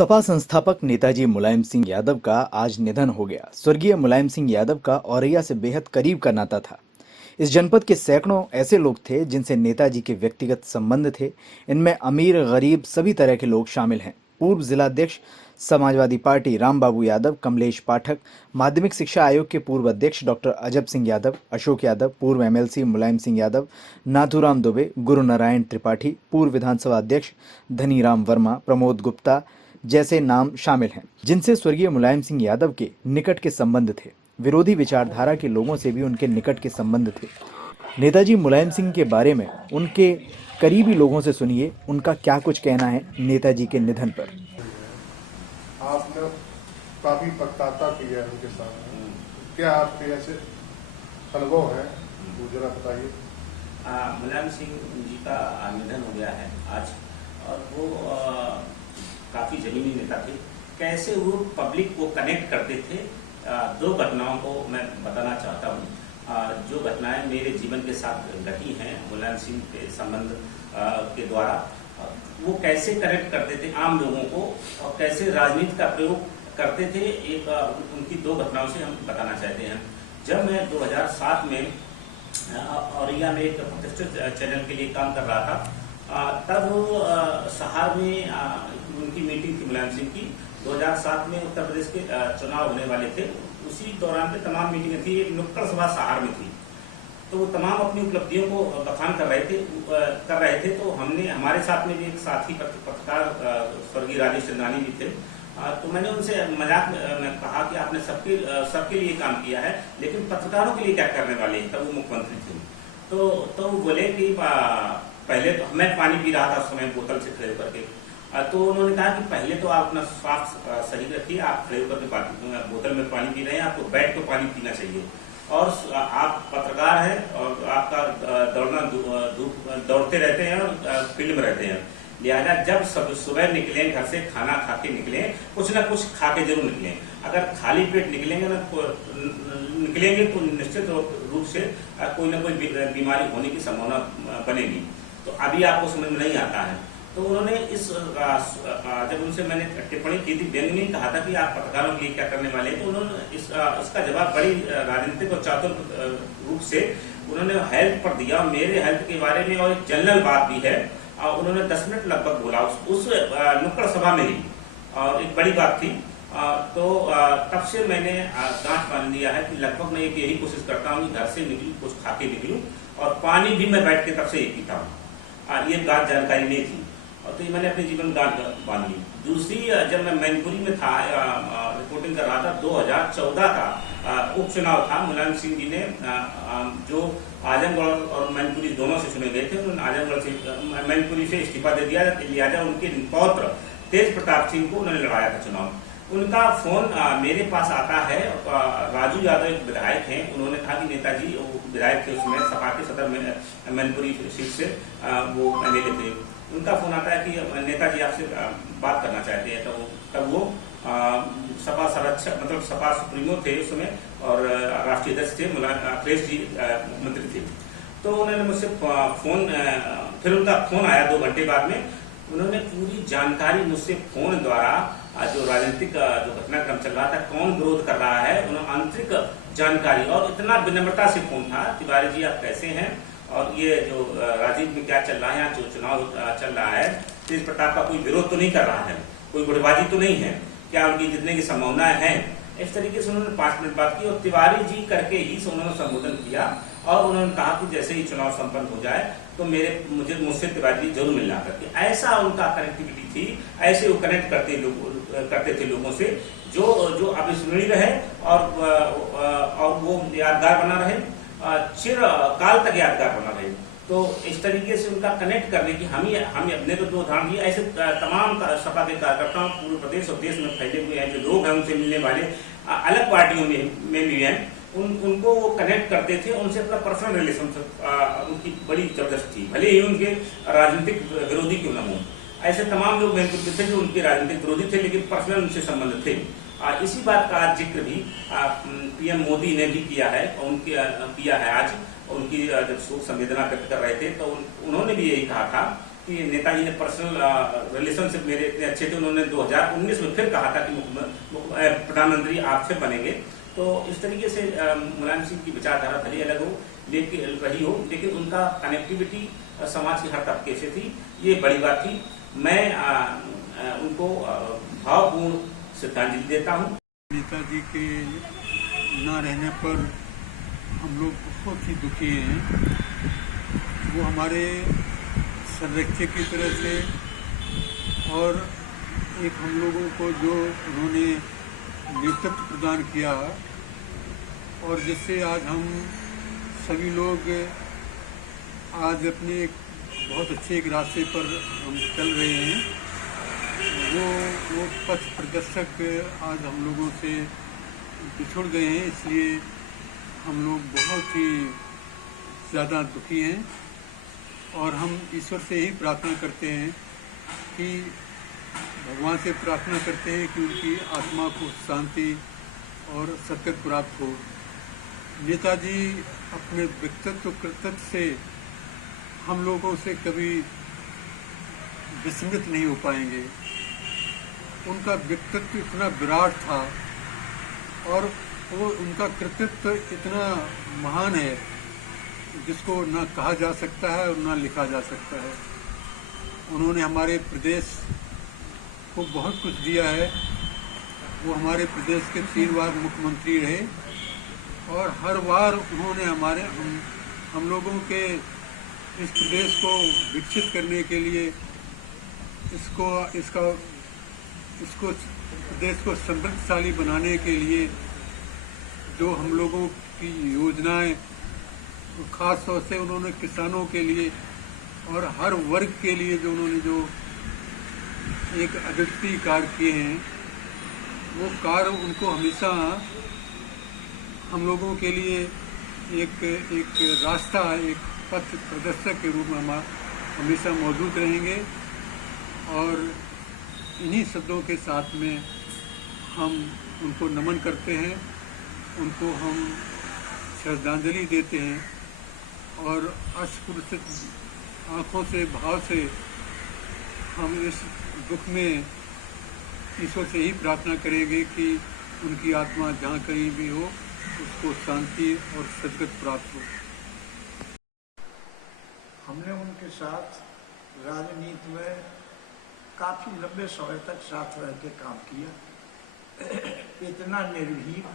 सपा संस्थापक नेताजी मुलायम सिंह यादव का आज निधन हो गया। स्वर्गीय मुलायम सिंह यादव का औरैया से बेहद करीब का नाता था। इस जनपद के सैकड़ों ऐसे लोग थे जिनसे नेताजी के व्यक्तिगत संबंध थे। इनमें अमीर गरीब सभी तरह के लोग शामिल हैं। पूर्व जिलाध्यक्ष समाजवादी पार्टी रामबाबू यादव, कमलेश पाठक, माध्यमिक शिक्षा आयोग के पूर्व अध्यक्ष डॉक्टर अजब सिंह यादव, अशोक यादव, पूर्व एमएलसी मुलायम सिंह यादव, नाथूराम दुबे, गुरु नारायण त्रिपाठी, पूर्व विधानसभा अध्यक्ष धनीराम वर्मा, प्रमोद गुप्ता जैसे नाम शामिल हैं, जिनसे स्वर्गीय मुलायम सिंह यादव के निकट के संबंध थे। विरोधी विचारधारा के लोगों से भी उनके निकट के संबंध थे। नेताजी मुलायम सिंह के बारे में उनके करीबी लोगों से सुनिए उनका क्या कुछ कहना है नेताजी के निधन पर। आपने काफी पत्रकारिता की है उनके साथ, क्या आपके ऐसे अनुभव है वो जरा बताइए। मुलायम सिंह जी का निधन हो गया है आज, और वो काफ़ी जमीनी नेता थे। कैसे वो पब्लिक को कनेक्ट करते थे, दो घटनाओं को मैं बताना चाहता हूँ। जो घटनाएं मेरे जीवन के साथ घटी हैं मुलायम सिंह के संबंध के द्वारा, वो कैसे कनेक्ट करते थे आम लोगों को और कैसे राजनीति का प्रयोग करते थे, एक उनकी दो घटनाओं से हम बताना चाहते हैं। जब मैं 2007 में औरैया में एक प्रतिष्ठित चैनल के लिए काम कर रहा था, तब सहार में उनकी मीटिंग थी मुलायम सिंह की। 2007 में उत्तर प्रदेश के चुनाव होने वाले थे। उसी दौरान पे तमाम मीटिंगें थी। एक नुक्कड़ सभा सहार में थी, तो वो तमाम अपनी उपलब्धियों को बखान कर रहे थे। तो हमने, हमारे साथ में भी एक साथी पत्रकार स्वर्गीय राजेश चंद्रानी भी थे। तो मैंने उनसे मजाक में कहा कि आपने सबके लिए काम किया है, लेकिन पत्रकारों के लिए क्या करने वाले हैं। तब वो मुख्यमंत्री थे। तो वो बोले कि पहले तो मैं पानी पी रहा था उस समय बोतल से खड़े करके। तो उन्होंने कहा कि पहले तो आप अपना स्वास्थ्य सही रखिए, आप खड़े होकर बोतल में पानी पी रहे हैं, आपको बैठ कर पानी पीना चाहिए। और आप पत्रकार हैं और आपका दौड़ते रहते हैं और फील्ड में रहते हैं, लिहाजा जब सब सुबह निकलें घर से, खाना खा के निकलें, कुछ ना कुछ खा के जरूर निकलें। अगर खाली पेट निकलेंगे तो निश्चित रूप से कोई ना कोई बीमारी होने की संभावना बनेगी। तो अभी आपको समझ में नहीं आता है। तो उन्होंने जब उनसे मैंने टिप्पणी की थी, व्यंग में कहा था कि आप पत्रकारों के लिए क्या करने वाले हैं, तो उन्होंने इसका जवाब बड़ी राजनीतिक और चातुर रूप से उन्होंने हेल्थ पर दिया, मेरे हेल्थ के बारे में, और एक जनरल बात भी है। उन्होंने 10 मिनट लगभग बोला उस नुक्कड़ सभा में ही, और एक बड़ी बात थी। तो तब से मैंने गांठ बांध लिया है कि लगभग मैं यही कोशिश करता हूँ कि घर से निकलूँ, कुछ खा के निकलूँ, और पानी भी मैं बैठ के तब से ही पीता हूँ। ये बात जानकारी नहीं थी, और तो ये मैंने अपने जीवन गांठ बांध ली। दूसरी, जब मैं मैनपुरी में था, रिपोर्टिंग कर रहा था, 2014 का उपचुनाव था। मुलायम सिंह जी ने जो आजमगढ़ और मैनपुरी दोनों से चुने गए थे, उन्होंने आजमगढ़ से, मैनपुरी से इस्तीफा दे दिया, लिहाजा उनके पौत्र तेज प्रताप सिंह को उन्होंने लड़ाया था चुनाव। उनका फोन मेरे पास आता है। राजू यादव एक विधायक हैं, उन्होंने कहा कि नेताजी, वो विधायक थे उसमें, सपा के सदर में मैनपुरी सीट से वो एमएलए थे। उनका फोन आता है कि नेताजी आपसे बात करना चाहते हैं। तब वो सपा संरक्षक, मतलब सपा सुप्रीमो थे उस समय, और राष्ट्रीय अध्यक्ष थे अखिलेश जी मंत्री थे। तो उन्होंने मुझसे फोन, फिर उनका फोन आया 2 घंटे बाद में। उन्होंने पूरी जानकारी मुझसे फोन द्वारा, जो राजनीतिक जो घटनाक्रम चल रहा था, कौन विरोध कर रहा है, उन्होंने आंतरिक जानकारी, और इतना विनम्रता से फोन था, तिवारी जी आप कैसे हैं, और ये जो राजनीति में क्या चल रहा है, यहाँ जो चुनाव चल रहा है, तेज प्रताप का कोई विरोध तो नहीं कर रहा है, कोई गुटबाजी तो नहीं है, क्या उनकी जीतने की संभावनाएं हैं। इस तरीके से उन्होंने 5 मिनट बात की, और तिवारी जी करके ही उन्होंने संबोधन किया, और उन्होंने कहा कि जैसे ही चुनाव संपन्न हो जाए तो मुझसे तिवारी जी जरूर मिलना करके। ऐसा उनका कनेक्टिविटी थी, ऐसे वो कनेक्ट करते थे लोगों से, जो अविस्मरणीय रहे, और वो यादगार बना रहे, चिर काल तक यादगार बना रहे। तो इस तरीके से उनका कनेक्ट करने की हमने तो 2 उदाहरण दिए। ऐसे तमाम सपा के कार्यकर्ताओं पूरे प्रदेश और देश में फैले हुए हैं, जो लोग हैं उनसे मिलने वाले, अलग पार्टियों में भी हैं, उनको वो कनेक्ट करते थे, उनसे अपना पर्सनल रिलेशनशिप उनकी बड़ी जबरदस्त थी, भले ही उनके राजनीतिक विरोधी क्यों न हो। ऐसे तमाम लोग मैनपुरी थे जो उनके राजनीतिक विरोधी थे, लेकिन पर्सनल उनसे संबंध थे। इसी बात का जिक्र भी पीएम मोदी ने भी किया है, किया है आज। उनकी जब शोक संवेदना व्यक्त कर रहे थे, तो उन्होंने भी यही कहा था कि नेताजी ने पर्सनल रिलेशनशिप मेरे इतने अच्छे थे, उन्होंने 2019 में फिर कहा था कि प्रधानमंत्री आप फिर बनेंगे। तो इस तरीके से मुलायम सिंह की विचारधारा भले अलग हो लेकिन रही हो, लेकिन उनका कनेक्टिविटी समाज के हर तबके से थी, ये बड़ी बात थी। मैं उनको भावपूर्ण श्रद्धांजलि देता हूँ। नेताजी के ना रहने पर हम लोग बहुत ही दुखी हैं। वो हमारे संरक्षक की तरह से, और एक हम लोगों को जो उन्होंने नेतृत्व प्रदान किया, और जिससे आज हम सभी लोग आज अपने एक बहुत अच्छे एक रास्ते पर हम चल रहे हैं। वो पथ प्रदर्शक आज हम लोगों से बिछुड़ गए हैं, इसलिए हम लोग बहुत ही ज़्यादा दुखी हैं। और हम ईश्वर से ही प्रार्थना करते हैं कि भगवान से प्रार्थना करते हैं कि उनकी आत्मा को शांति और सद्गति प्राप्त हो। नेताजी अपने व्यक्तित्व कृतित्व से हम लोगों से कभी विस्मृत नहीं हो पाएंगे। उनका व्यक्तित्व इतना विराट था और वो उनका कृतित्व इतना महान है जिसको ना कहा जा सकता है और ना लिखा जा सकता है। उन्होंने हमारे प्रदेश को बहुत कुछ दिया है। वो हमारे प्रदेश के 3 बार मुख्यमंत्री रहे और हर बार उन्होंने हम लोगों के इस प्रदेश को विकसित करने के लिए, इसको प्रदेश को समृद्धशाली बनाने के लिए जो हम लोगों की योजनाएं, खास तौर से उन्होंने किसानों के लिए और हर वर्ग के लिए जो उन्होंने जो एक अद्वितीय कार्य किए हैं, वो कार्य उनको हमेशा हम लोगों के लिए एक रास्ता, एक पथ प्रदर्शक के रूप में हम हमेशा मौजूद रहेंगे। और इन्हीं शब्दों के साथ में हम उनको नमन करते हैं, उनको हम श्रद्धांजलि देते हैं और अश्रुपूरित आँखों से, भाव से हम इस दुख में ईश्वर से ही प्रार्थना करेंगे कि उनकी आत्मा जहाँ कहीं भी हो उसको शांति और सद्गति प्राप्त हो। हमने उनके साथ राजनीति में काफ़ी लंबे समय तक साथ रह के काम किया। इतना निर्भीक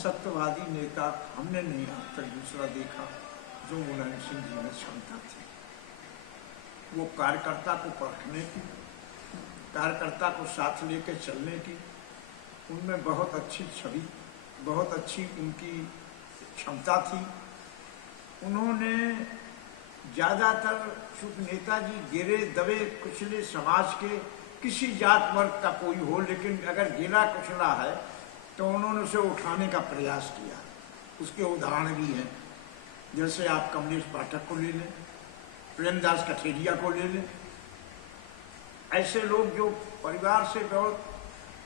सत्यवादी नेता हमने नहीं आज तक दूसरा देखा जो मुलायम सिंह जी में क्षमता थी। वो कार्यकर्ता को परखने की, कार्यकर्ता को साथ लेकर चलने की, उनमें बहुत अच्छी छवि, बहुत अच्छी उनकी क्षमता थी। उन्होंने ज़्यादातर, चूँकि नेताजी गिरे दबे कुचले समाज के किसी जात वर्ग का कोई हो, लेकिन अगर गिरा कुचला है तो उन्होंने उसे उठाने का प्रयास किया। उसके उदाहरण भी हैं, जैसे आप कमलेश पाठक को ले लें, प्रेमदास कठेरिया को ले लें। ऐसे लोग जो परिवार से बहुत,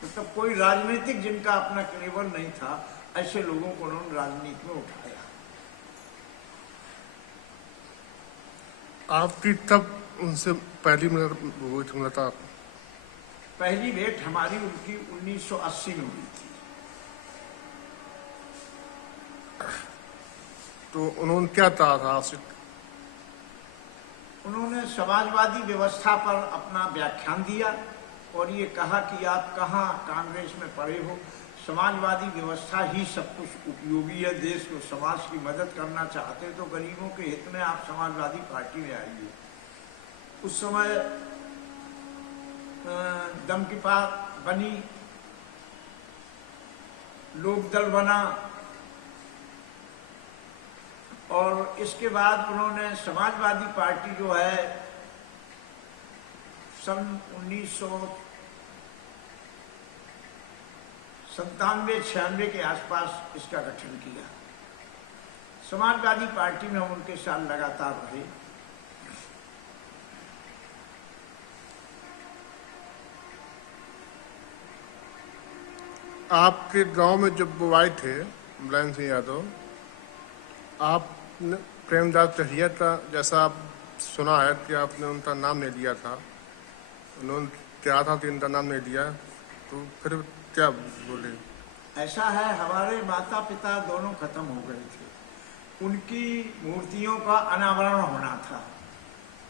मतलब कोई राजनीतिक जिनका अपना क्लेवर नहीं था, ऐसे लोगों को उन्होंने राजनीति में उठाया। आपकी तब उनसे पहली मुलाकात? पहली भेंट हमारी उनकी 1980 में हुई थी। तो उन्होंने क्या कहा था आपसे? उन्होंने समाजवादी व्यवस्था पर अपना व्याख्यान दिया और ये कहा कि आप कहाँ कांग्रेस में पड़े हो, समाजवादी व्यवस्था ही सब कुछ उपयोगी है। देश को, समाज की मदद करना चाहते तो गरीबों के हित में आप समाजवादी पार्टी में आइए। उस समय दम की बात बनी, लोकदल बना और इसके बाद उन्होंने समाजवादी पार्टी जो है सन 1997-96 के आसपास इसका गठन किया। समाजवादी पार्टी में हम उनके साथ लगातार रहे। आपके गांव में जब वो आए थे मुलायम सिंह यादव, आप प्रेमदास कठेरिया का जैसा आप सुना है कि आपने उनका नाम नहीं लिया था, उन्होंने क्या था कि इनका नाम नहीं लिया, तो फिर क्या बोले? ऐसा है, हमारे माता पिता दोनों खत्म हो गए थे, उनकी मूर्तियों का अनावरण होना था,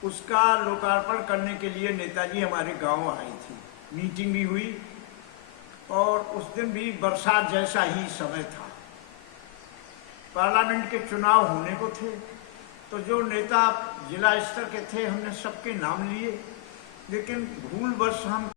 उसका लोकार्पण करने के लिए नेताजी हमारे गांव आए थे, मीटिंग भी हुई और उस दिन भी बरसात जैसा ही समय था, पार्लियामेंट के चुनाव होने को थे। तो जो नेता जिला स्तर के थे हमने सबके नाम लिए, लेकिन भूलवश हम